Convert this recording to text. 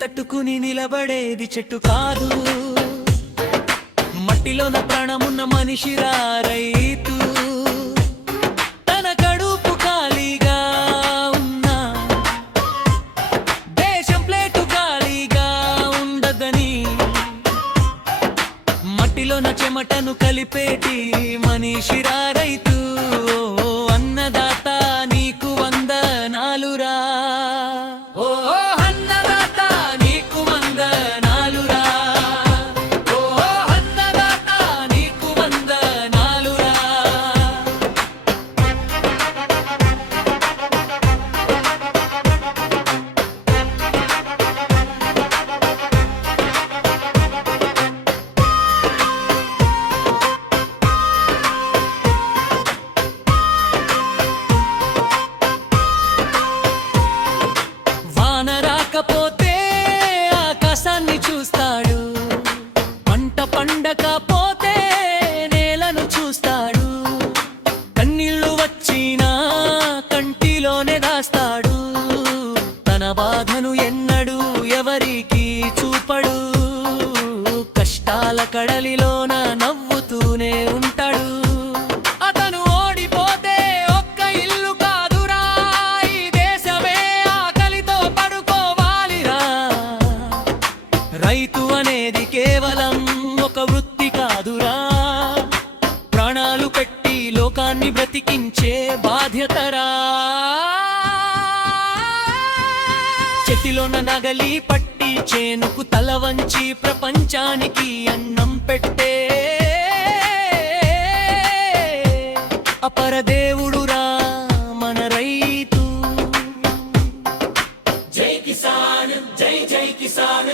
తట్టుకుని నిలబడేది చెట్టు కాదు, మట్టిలోన ప్రాణమున్న మనిషిరా రైతు. తన కడుపు ఖాళీగా ఉన్నా దేశం ప్లేటు ఖాళీగా ఉండదని, మట్టిలోన చెమటను కలిపేటి మనిషిరా రైతు. అన్నదాత నీకు వందనాలురా, ఓ అన్నదాత నీకు వందనాలురా, ఓ అన్నదాత నీకు వందనాలురా. వాన రాకపోతే ఆకాశాన్ని చూస్తాడు, పంట పండకపోతే నేలను చూస్తాడు. కన్నీళ్లు వచ్చినా కంటిలోనే దాస్తాడు, తన బాధను ఎన్నడూ ఎవరికి చూపడు. కష్టాల కడలిలోన నవ్వుతూనే ఉంటాడు. అతను ఓడిపోతే ఒక్క ఇల్లు కాదురా, ఈ దేశమే ఆకలితో పడుకోవాలిరా. రైతు అనేది కేవలం ఒక వృత్తి కాదురా, ప్రాణాలు పెట్టి లోకాన్ని బ్రతికించే బాధ్యతరా. చెట్టులోన నగలి పట్టి చేనుకు తల వంచి ప్రపంచానికి అన్నం పెట్టే అపరదేవుడురా మన రైతు. జై కిసాన్, జై జై కిసాన్.